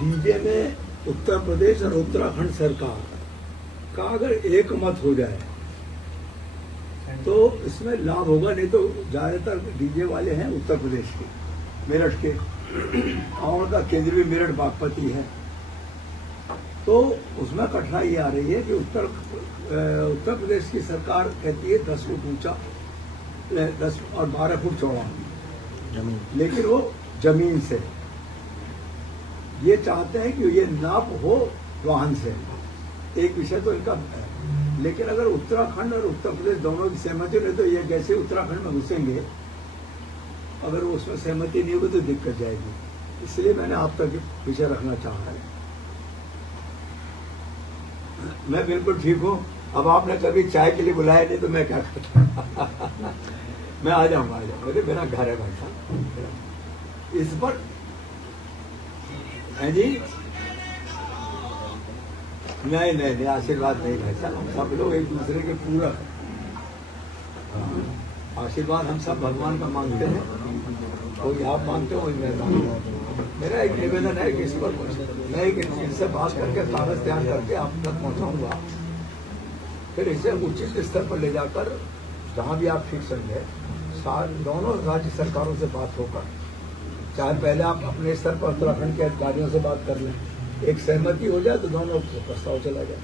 DJ में उत्तर प्रदेश और उत्तराखंड सरकार का अगर एक मत हो जाए तो इसमें लाभ होगा, नहीं तो ज्यादातर डीजे वाले हैं उत्तर प्रदेश के, मेरठ के, और उनका केंद्र भी मेरठ बागपती है। तो उसमें कठिनाई आ रही है कि उत्तर प्रदेश की सरकार कहती है 10 फुट ऊंचा, 10 और 12 फुट चौड़ा जमीन, लेकिन वो जमीन से ये चाहते हैं कि ये नाप हो वाहन से। एक विषय तो इनका है, लेकिन अगर उत्तराखंड और उत्तर प्रदेश दोनों की सहमति नहीं, तो ये जैसे उत्तराखंड में घुसेंगे, अगर वो उसमें सहमति नहीं होगी तो दिक्कत जाएगी। इसलिए मैंने आप तक विषय रखना चाहा है। मैं बिल्कुल ठीक हूँ। अब आपने कभी चाय के लिए बुलाया नहीं तो मैं क्या करता मैं आ जाऊंगा, मेरा घर है भाई साहब। इस पर है जी, नहीं आशीर्वाद नहीं भाई साहब, हम सब लोग एक दूसरे के पूरक। आशीर्वाद हम सब भगवान का मांगते हैं, कोई आप मांगते हो, मैं मांगता हूँ। मेरा एक निवेदन है कि इस पर मैं एक इनसे बात करके कागज तैयार करके आप तक पहुंचाऊंगा, फिर इसे उचित स्तर पर ले जाकर जहां भी आप ठीक समझे, दोनों राज्य सरकारों से बात होकर, चाहे पहले आप अपने स्तर पर उत्तराखंड के अधिकारियों से बात कर लें, एक सहमति हो जाए तो दोनों को प्रस्ताव चला जाए।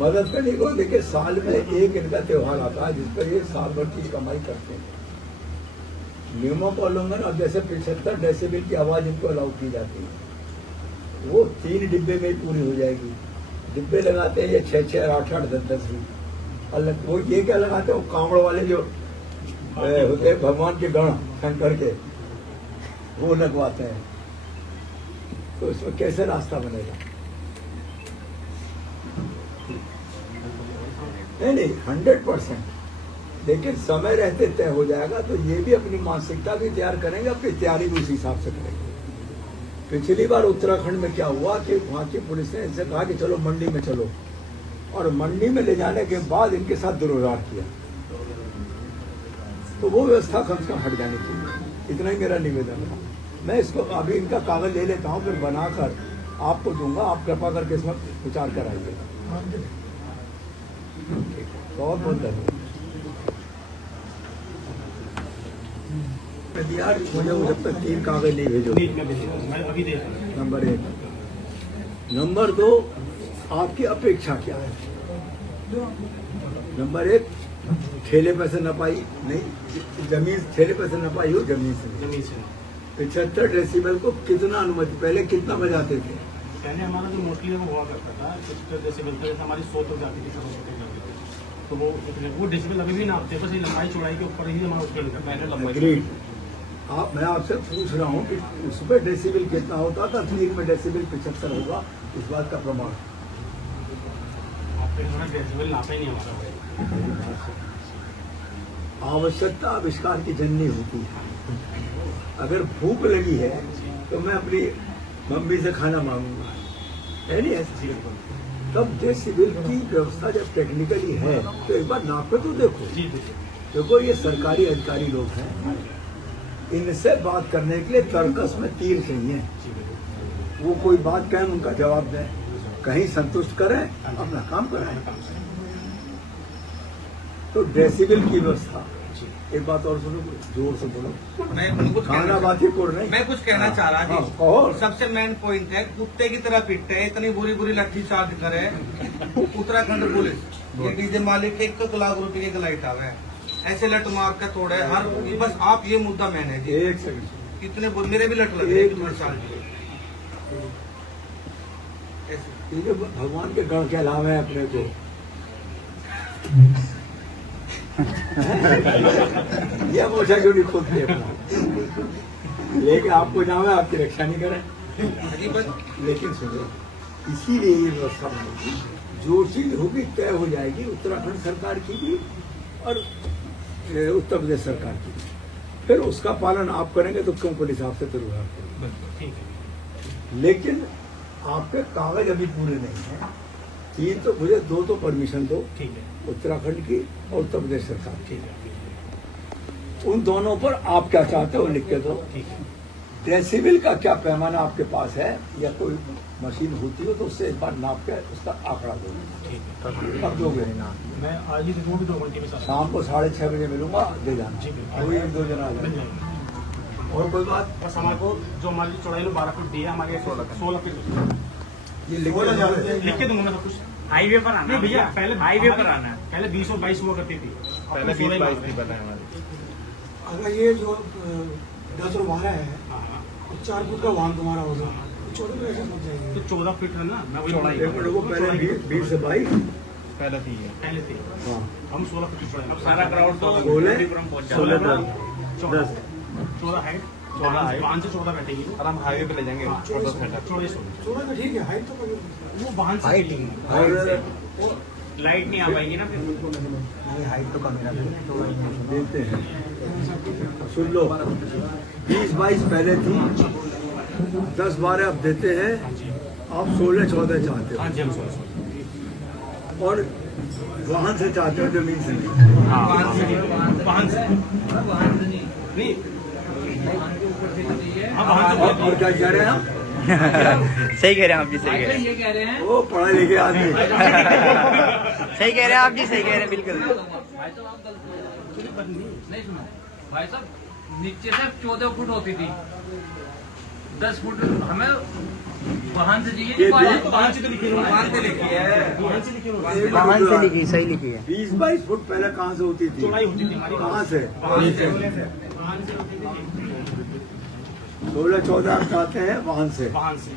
मदद करने को देखिए, साल में एक इनका त्योहार आता है जिस पर ये साल भर की कमाई करते हैं। नियमों का उल्लंघन, अब जैसे 75 डेसिबल की आवाज इनको अलाउ की जाती है, वो 3 डिब्बे में ही पूरी हो जाएगी। डिब्बे लगाते हैं ये 6-6, 8-8, 10-10 भी। और वो ये क्या लगाते हैं, वो कांवड़ वाले जो होते हैं भगवान के गण शंकर के, वो लगवाते हैं। तो इसमें कैसे रास्ता बनेगा? नहीं 100%, लेकिन समय रहते तय हो जाएगा। तो ये भी अपनी मानसिकता भी तैयार करेंगे, अपनी तैयारी भी उस हिसाब से करेंगे। पिछली बार उत्तराखंड में क्या हुआ कि वहां की पुलिस ने इनसे कहा कि चलो मंडी में चलो, और मंडी में ले जाने के बाद इनके साथ दुर्व्यवहार किया, तो वो व्यवस्था कम से कम हट जानी चाहिए। इतना ही मेरा निवेदन था। मैं इसको अभी इनका कागज ले लेता हूँ, फिर बनाकर आपको दूंगा, आप कृपा करके इसमें विचार कराइएगा। बहुत बहुत धन्यवाद। यार मुझे जब तक 3 कागज नहीं भेजो, नंबर 1। नंबर 2, आपकी अपेक्षा क्या है? नंबर 1, ठेले पे से न पाई नहीं, जमीन ठेले पे से न पाई हो, जमीन से। 75 डेसिबल को कितना अनुमति, पहले कितना बजाते थे? पहले हमारा जो मोस्टली वो हुआ करता था 75 डेसिबल तक, हमारी 100 तक जाती थी, तो वो डेसिबल अभी भी नापते, बस लंबाई चौड़ाई के ऊपर ही हमारा उसके मैं आपसे पूछ रहा हूँ कि उस पर डेसिबल कितना होता था? 3 में डेसिबल 75 होगा, इस बात का प्रमाण डेसिबल नापा ही नहीं हमारा। आवश्यकता आविष्कार की जननी होती है। अगर भूख लगी है तो मैं अपनी मम्मी से खाना मांगूंगा, है नहीं ऐसी? तब डेसिबल की व्यवस्था जब टेक्निकली है तो एक बार नाप के तो देखो। ये सरकारी अधिकारी लोग हैं, इनसे बात करने के लिए तर्कस में तीर चाहिए। वो कोई बात कहें उनका जवाब दें, कहीं संतुष्ट करें, अपना काम करें। तो डेसिबल की व्यवस्था, एक बात और सुनो, जोर से बोलो। मैं कुछ खाना बात ही नहीं, मैं कुछ कहना चाह रहा था। और सबसे मेन पॉइंट है, कुत्ते की तरह पिटते हैं, इतनी बुरी बुरी लाठी चार्ज करे उत्तराखंड पुलिस। ये डीजे मालिक 1 लाख रुपए की गलाइट आवे है, ऐसे लट मार के तोड़े हर। बस आप ये मुद्दा मैंने जी, 1 सेकंड, कितने मेरे भी लट लगे 1 साल की। ये भगवान के गण के अलावा है अपने को ये मोर्चा क्यों नहीं खोलते अपना? लेकिन आपको जाओ, आपकी रक्षा नहीं करें। लेकिन सुनो, इसीलिए ये व्यवस्था बनेगी, जो चीज होगी तय हो जाएगी उत्तराखंड सरकार की भी और उत्तर प्रदेश सरकार की भी। फिर उसका पालन आप करेंगे तो क्यों पुलिस आपसे दुर्व्यवहार करेगी? लेकिन आपके कागज अभी पूरे नहीं है। 3 तो मुझे 2 तो परमिशन दो, ठीक है, उत्तराखंड की और उत्तर प्रदेश सरकार की। उन दोनों पर आप क्या चाहते हो लिख के दो। ठीक है। डेसिबल का क्या पैमाना आपके पास है या कोई मशीन होती हो तो उससे एक बार नाप के उसका आंकड़ा दो। ठीक कब दोगे? मैं आज ही वो भी 2 घंटे में सारा शाम को 6:30 बजे मिलूंगा, दे जाना। जी, बिल्कुल। कोई 1-2 जना आ मिल जाए। जाएगा। और कोई बात? बस हमारे को जो हमारी चौड़ाई में 12 फीट दी है, हमारे 16 फीट ये लिख के लिख के दूंगा मैं सब कुछ। हाईवे पर आना नहीं भैया, पहले हाईवे पर आना है। पहले 20 और 22 हुआ करती थी, पहले 20-22 थी पता है हमारी। अगर ये जो 10 और 12 है हाँ, तो 4 फुट का वाहन तुम्हारा होगा, 14 में ऐसे पहुंच जाएंगे। तो 14 फीट है ना, मैं वही चौड़ाई। एक मिनट को पहले 20 से 22। पहले थी ये। पहले थे हाँ, हम 16 फीट चौड़ाई। अब सारा क्राउड तो 16 विक्रम पहुंच जाएगा। 14 10 14 हाइट, 14 height। 5 से 14 बैठेगी वो। और हम हाईवे पे ले जाएंगे हाँ, 14 सेट। 24 14 में ठीक है, हाइट तो कभी वो वाहन से हाइट नहीं है। और लाइट नहीं आ पाएगी ना फिर। देते हैं। सुन लो, 20-22 पहले थी, 10-12 अब देते हैं। आप 16-14 चाहते हाँ जी, हम 16 हो और वाहन से चाहते हो, जमीन से नहीं। वाहन से नहीं। हाँ, वाहन से और क्या कह रहे हैं आप? सही कह रहे हैं आप जी, सही कह रहे हैं। ये कह रहे हैं, वो पढ़ा लिखे आदमी। सही कह रहे हैं आप जी, सही कह रहे हैं बिल्कुल। भाई साहब आप गलत नहीं सुनो भाई साहब, नीचे से 14 फुट होती थी, 10 फुट हमें वाहन से चाहिए। ये वाहन से तो लिखी है। वाहन से लिखी है। वाहन से लिखी है। वाहन से लिखी, सही लिखी है। 20-22 फुट पहले कहाँ से होती थी? चौड़ाई होती थी हमारी। कहाँ से? वाहन से होती थी। 16-14 आप चाहते हैं वाहन से, वाहन से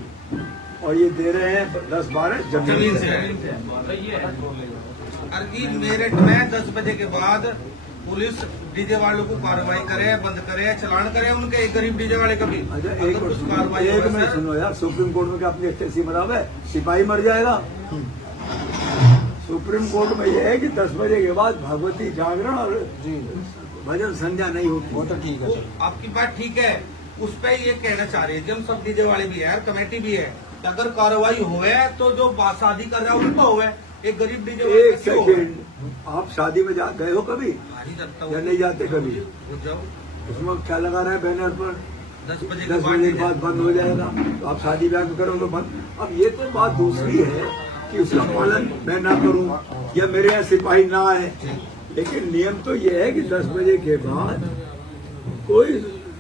और ये दे रहे हैं 10-12 जमीन जमीन से। से। सही है। अर्जी मेरठ में 10 बजे के बाद पुलिस डीजे वालों को कार्रवाई करे, बंद करे, चलान करे उनके। एक गरीब डीजे वाले का भी अच्छा, अगर एक कुछ कार्रवाई मिनट होगा, सर, सुनो यार, सुप्रीम कोर्ट में क्या अपनी स्टेसी बनाव है? सिपाही मर जाएगा। सुप्रीम कोर्ट में ये है कि 10 बजे के बाद भगवती जागरण और भजन संध्या नहीं होती। वो तो ठीक वो आपकी बात ठीक है। उस पे ये कहना चाह रहे हैं, हम सब डीजे वाले भी है, कमेटी भी है, कि अगर कार्रवाई हुए तो जो शादी कर रहा है उनको हुए। एक गरीब डीजे वाले एक का क्यों हुए? सेकेंड, आप शादी में जा गए हो कभी आज ही जाता या हूँ। नहीं जाते कभी? रुक जाओ, उसमें क्या लगा रहा है बैनर पर? 10 बजे 10 बजे के बाद बंद हो जाएगा। तो आप शादी ब्याह करो तो बंद। अब ये तो बात दूसरी है कि उसका पालन मैं ना करूं या मेरे यहाँ सिपाही ना आए, लेकिन नियम तो ये है कि 10 बजे के बाद कोई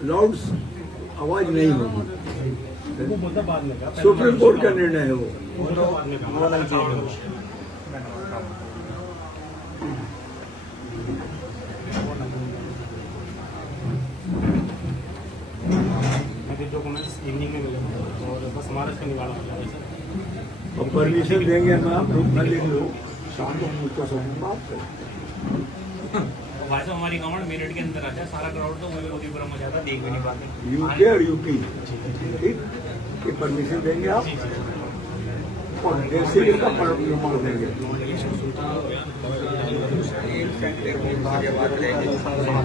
लाउड आवाज नहीं होगी। वो मुद्दा बाद में का। सुप्रीम कोर्ट का निर्णय है वो। मुद्दा बाद में का। मैं भी डॉक्यूमेंट्स इवनिंग में मिलेगा और बस हमारा इसका निवारण हो जाएगा सर। और परमिशन देंगे ना, आप रुक न लिख लो, शाम को मुझको सब बात करें। और भाई साहब हमारी गवर्नमेंट मेरठ के अंदर आता है, सारा क्राउड तो वही विक्रम हो जाता है, देख भी नहीं पाते। यूके और यूपी, ठीक, ये परमिशन देंगे आप और डेसिबल का प्रमाण देंगे।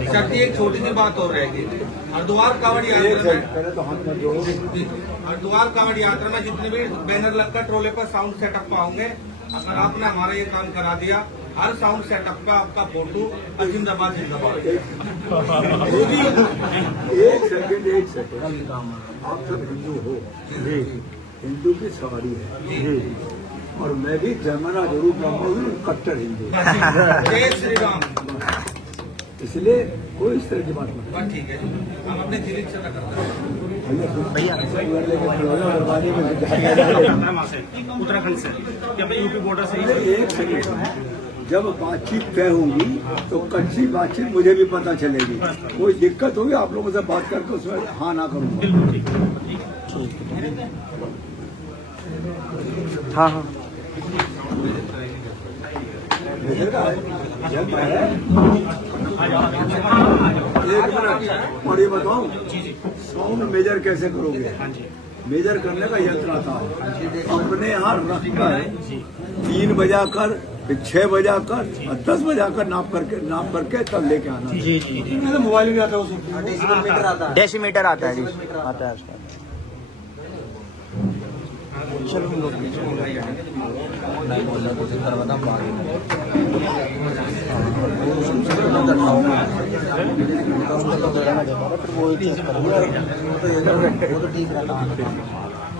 सर जी, एक छोटी सी बात और रहेगी। हरिद्वार कांवड़ एक यात्रा सेकंड, में, पहले तो हम मत जोड़ो। हरिद्वार कांवड़ यात्रा में जितने भी बैनर लगकर ट्रोले पर साउंड सेटअप पाओगे, अगर आपने हमारा ये काम करा दिया, हर साउंड सेटअप पे आपका फोटो जिंदाबाद जिंदाबाद। एक सेकंड, आप सब हिंदू हो, हिंदू की सवारी है, और मैं भी जमाना जरूर कहूँ कट्टर हिंदू, जय श्री राम। इसलिए कोई इस तरह की बात मत बस ठीक है जी, हम अपने दिल्ली से करते हैं। भैया बर्बादी में वहाँ से उत्तराखंड से या फिर यूपी बॉर्डर से ही। एक सेकंड, जब बातचीत तय होगी तो कच्ची बातचीत मुझे भी पता चलेगी। कोई दिक्कत होगी आप लोगों से बात करके उसमें हाँ ना करूँगा। बिल्कुल ठीक है। हाँ हाँ, जब है एक मिनट, और ये बताओ साउंड मेजर कैसे करोगे? मेजर करने का यंत्र आता है, अपने यहाँ रखकर 3 बजा कर, फिर 6 बजा कर और 10 बजा कर नाप करके तब लेके आना। जी जी, मैं तो मोबाइल में आता है उसमें। डेसीमीटर आता है जी, आता है उसका। वो तो ठीक रहता है।